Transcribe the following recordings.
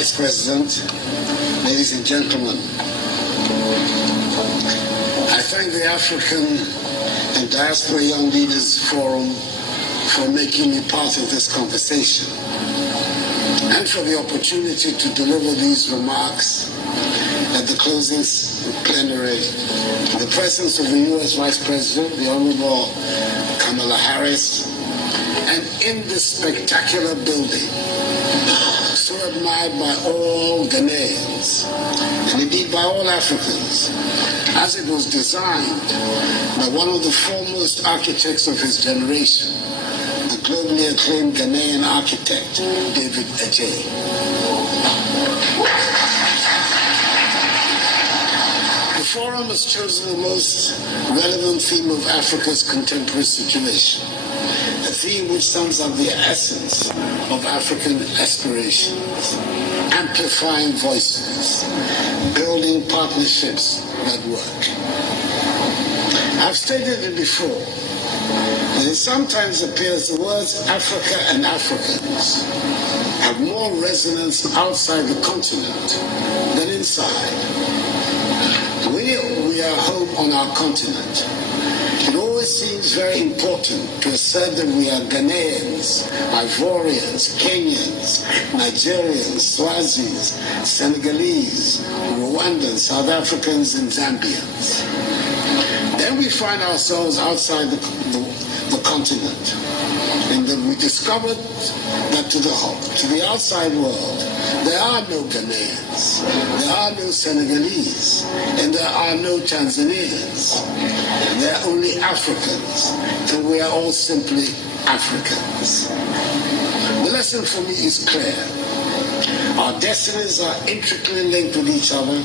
Vice President, ladies and gentlemen, I thank the African and Diaspora Young Leaders Forum for making me part of this conversation and for the opportunity to deliver these remarks at the closing plenary in the presence of the U.S. Vice President, the Honorable Kamala Harris, and in this spectacular building, so admired by all Ghanaians, and indeed by all Africans, as it was designed by one of the foremost architects of his generation, the globally acclaimed Ghanaian architect, David Adjaye. The forum has chosen the most relevant theme of Africa's contemporary situation, a theme which sums up the essence of African aspirations, amplifying voices, building partnerships that work. I've stated it before, that it sometimes appears the words Africa and Africans have more resonance outside the continent than inside. We are home on our continent. It always seems very important to assert that we are Ghanaians, Ivorians, Kenyans, Nigerians, Swazis, Senegalese, Rwandans, South Africans, and Zambians. Then we find ourselves outside the continent, and then we discovered that to the outside world, there are no Ghanaians, there are no Senegalese, and there are no Tanzanians. There are only Africans, and we are all simply Africans. The lesson for me is clear. Our destinies are intricately linked with each other,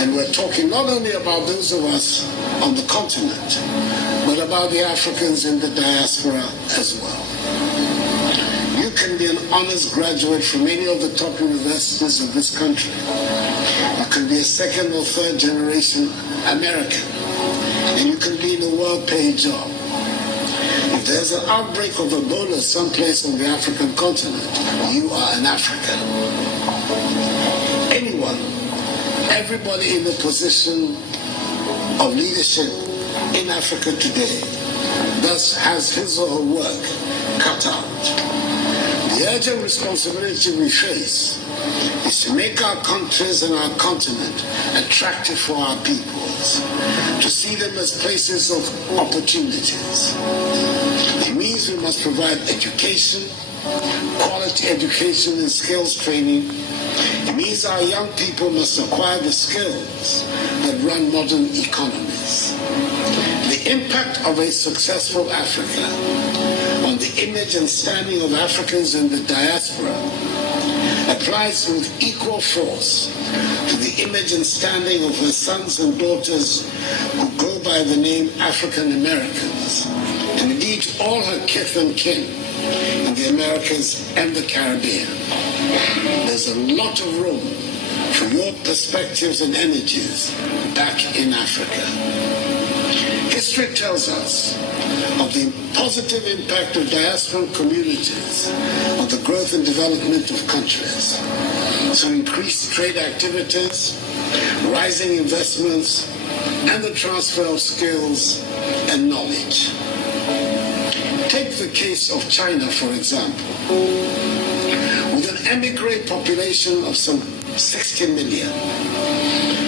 and we're talking not only about those of us on the continent, but about the Africans in the diaspora as well. You can be an honors graduate from any of the top universities of this country. You can be a second or third generation American, and you can be in a well-paid job. If there's an outbreak of Ebola someplace on the African continent, you are an African. Anyone, everybody in a position of leadership in Africa today thus has his or her work cut out. The urgent responsibility we face is to make our countries and our continent attractive for our peoples, to see them as places of opportunities. It means we must provide education, quality education and skills training. It means our young people must acquire the skills that run modern economies. The impact of a successful Africa on the image and standing of Africans in the diaspora applies with equal force to the image and standing of her sons and daughters who go by the name African Americans, and indeed all her kith and kin in the Americas and the Caribbean. There's a lot of room for your perspectives and energies back in Africa. History tells us of the positive impact of diaspora communities on the growth and development of countries. So increased trade activities, rising investments, and the transfer of skills and knowledge. Take the case of China, for example. With an emigre population of some 60 million,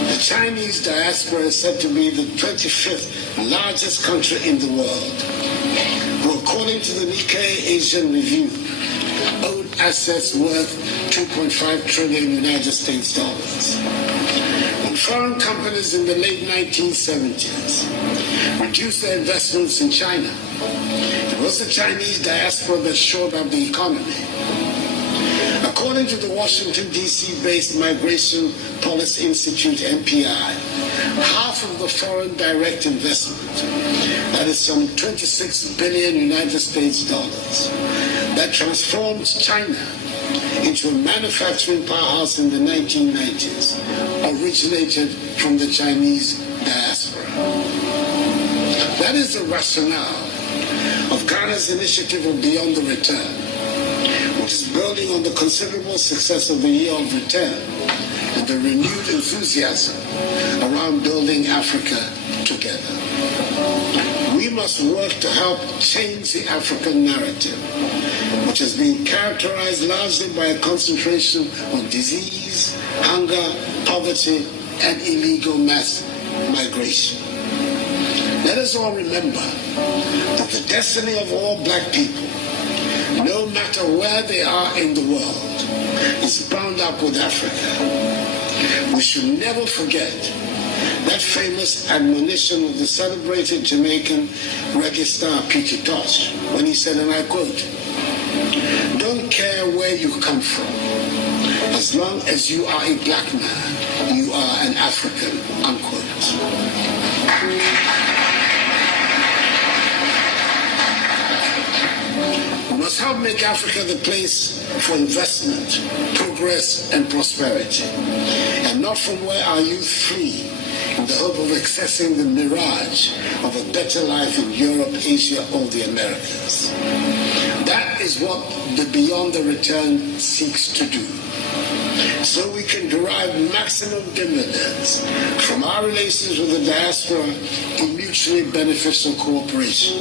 the Chinese diaspora is said to be the 25th largest country in the world, who, according to the Nikkei Asian Review, owed assets worth 2.5 trillion United States dollars. When foreign companies in the late 1970s reduced their investments in China, it was the Chinese diaspora that shored up the economy. According to the Washington, D.C.-based Migration Policy Institute, MPI, half of the foreign direct investment, that is some 26 billion United States dollars, that transformed China into a manufacturing powerhouse in the 1990s, originated from the Chinese diaspora. That is the rationale of Ghana's initiative of Beyond the Return, which is building on the considerable success of the Year of Return and the renewed enthusiasm around building Africa together. We must work to help change the African narrative, which has been characterized largely by a concentration on disease, hunger, poverty, and illegal mass migration. Let us all remember that the destiny of all black people, no matter where they are in the world, is bound up with Africa. We should never forget that famous admonition of the celebrated Jamaican reggae star P.T. Tosh when he said, and I quote, "Don't care where you come from, as long as you are a black man, you are an African," unquote. We must help make Africa the place for investment, progress, and prosperity, and not from where our youth flee in the hope of accessing the mirage of a better life in Europe, Asia, or the Americas. That is what the Beyond the Return seeks to do, so we can derive maximum dividends from our relations with the diaspora in mutually beneficial cooperation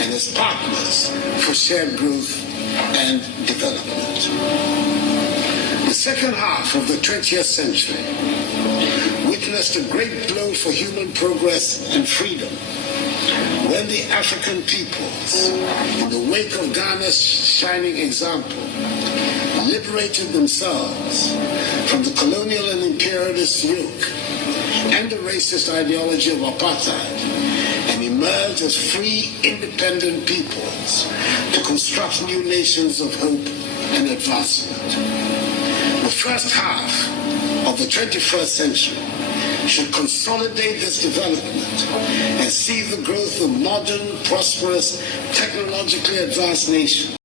and as partners for shared growth and development. The second half of the 20th century witnessed a great blow for human progress and freedom when the African peoples, in the wake of Ghana's shining example, liberated themselves from the colonial and imperialist yoke and the racist ideology of apartheid and emerged as free, independent peoples to construct new nations of hope and advancement. The first half of the 21st century should consolidate this development and see the growth of modern, prosperous, technologically advanced nations